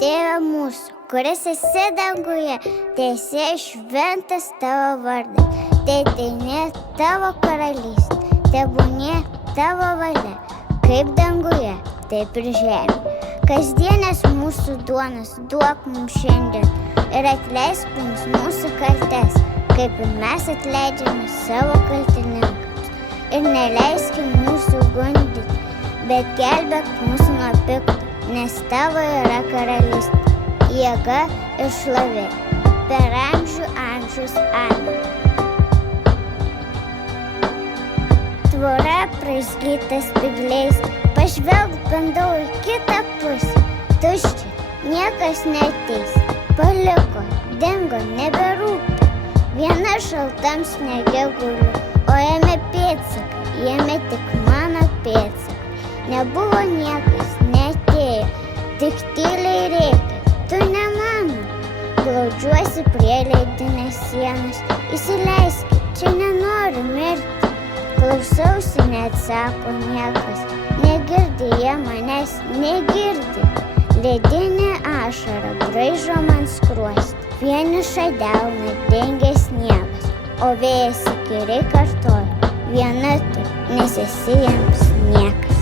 Tėve mūsų, kuris esi danguje, teesie šventas tavo vardas, teateinie tavo karalystė, tebūnie tavo valia, kaip danguje, taip ir žemėje. Kasdienės mūsų duonos duok mums šiandien ir atleisk mums mūsų kaltes, kaip ir mes atleidžiame savo kaltininkams. Ir neleisk mūsų gundyti, bet gelbėk mūsų nuo pikto, nes tavo yra karalystė, jėga ir šlovė, per amžių amžius. Amen. Tvora praizgyta spygliais, pažvelgt bandau į kitą pusę, tuščia, niekas neateis, paliko, dingo, neberūpi, viena šaltam sniege guliu, o jame pėdsakai, jame tik mano pėdsakai, nebuvo niekas, neatėjo, tik tyliai rėkia, tu ne mano, glaudžiuosi prie ledinės sienos, įsileiskit, čia nenoriu mirti. Klausausi, neatsako niekas, negirdi jie manęs, negirdi. Ledinė ašara braižo man skruostį, vienišą delną dengia sniegas, o vėjas įkyriai kartoja, viena tu, nes esi jiems niekas.